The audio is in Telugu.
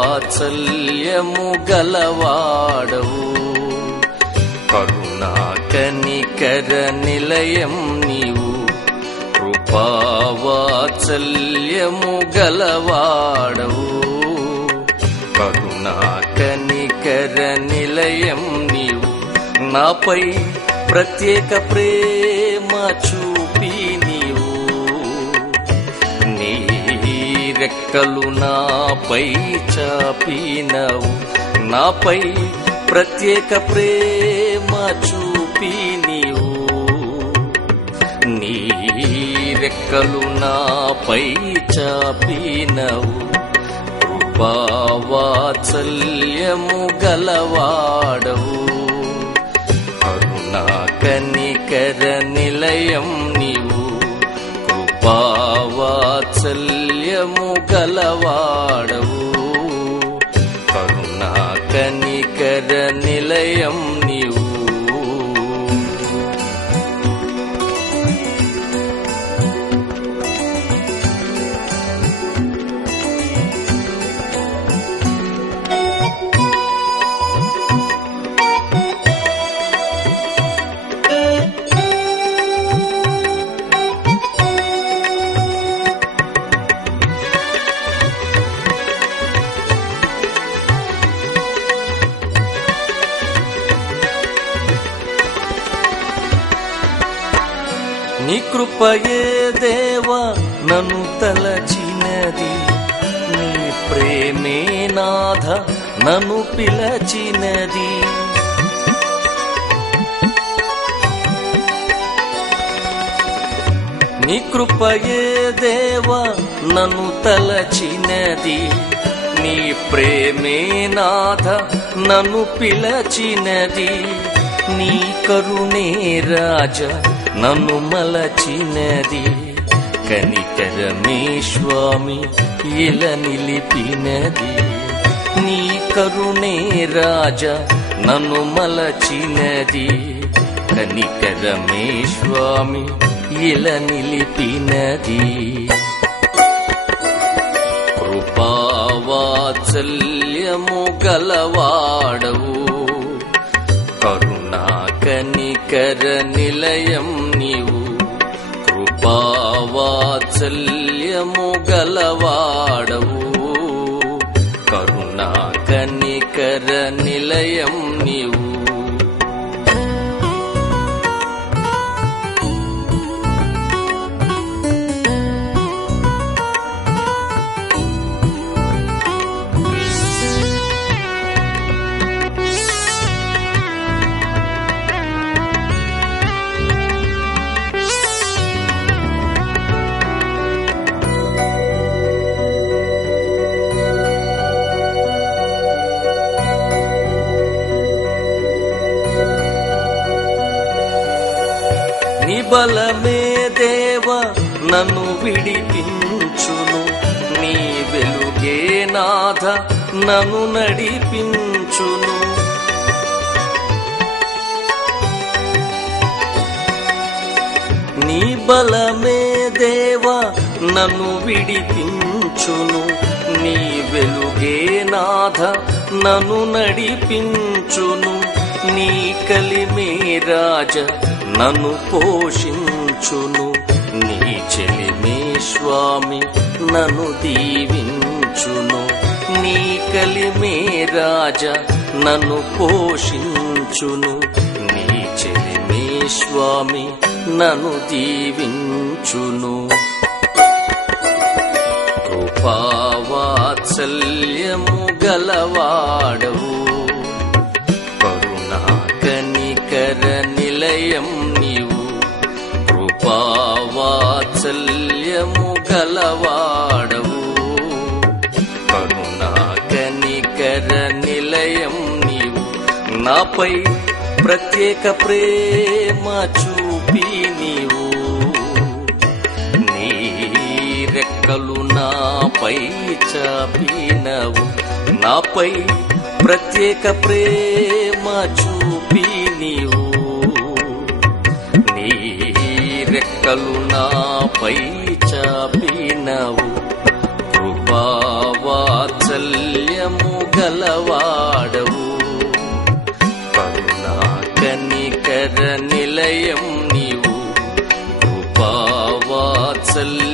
కృపావాత్సల్యము గలవాడవు, కరుణా కనికర నిలయం నీవు. కృపావాత్సల్యము గలవాడవు, కరుణా కనికర నిలయం నీవు. నాపై ప్రత్యేక ప్రేమ చూపి నీవు, నీ రెక్కలు నాపై చాపినవు. నాపై ప్రత్యేక ప్రేమ చూపి నీవు, నీ రెక్కలు నాపై చాపినవు. కృపావాత్సల్యము గలవాడవు, కరుణా కనికర నిలయం నీవు. కృపావాత్సల్యము గలవాడవు, కరుణా కనికర నిలయం నీవు. నీ కృపయే దేవా నన్ను తలచినది, నీ ప్రేమే నాథ నన్ను పిలచినది. నీ కృపయే దేవా నన్ను తలచినది, నీ ప్రేమే నాథ నన్ను పిలచినది. నీ కరుణే రాజా నన్ను మలచినది, కనికరమే స్వామి ఇలా నిలిపినది. నీ కరుణే రాజా నన్ను మలచినది, కనికరమే స్వామి ఇలా నిలిపినది. కృపావాత్సల్యము గలవాడవు, కరుణా కనికర నిలయం నీవు. కృపావాత్సల్యము గలవాడవు, కరుణా కనికర నిలయం నీవు. నీ బలమే దేవా నన్ను విడిపించును, నీ వెలుగే నాథ నన్ను నడిపించును. నీ బలమే దేవా నన్ను విడిపించును, నీ వెలుగే నాథ నన్ను నడిపించును. నీ కలిమే రాజా నన్ను పోషించును, నీ చెలిమే స్వామి నన్ను దీవించును. నీ కలిమే రాజా నన్ను పోషించును, నీ చెలిమే స్వామి నన్ను దీవించును. కృపావాత్సల్యము గలవాడవు, కరుణా కనికర నిలయం నీవు. కృపావాత్సల్యము గలవాడవు, కరుణా కనికర నిలయం నీవు. నాపై ప్రత్యేక ప్రేమ చూపి నీవు, నీ రెక్కలు నాపై చాపినవు. నాపై ప్రత్యేక ప్రేమ చూపి నీవు, నీ రెక్కలు నాపై చాపినవు. కృపావాత్సల్యము గలవాడవు. కరుణా కనికర నిలయం నీవు, కృపావాత్సల్య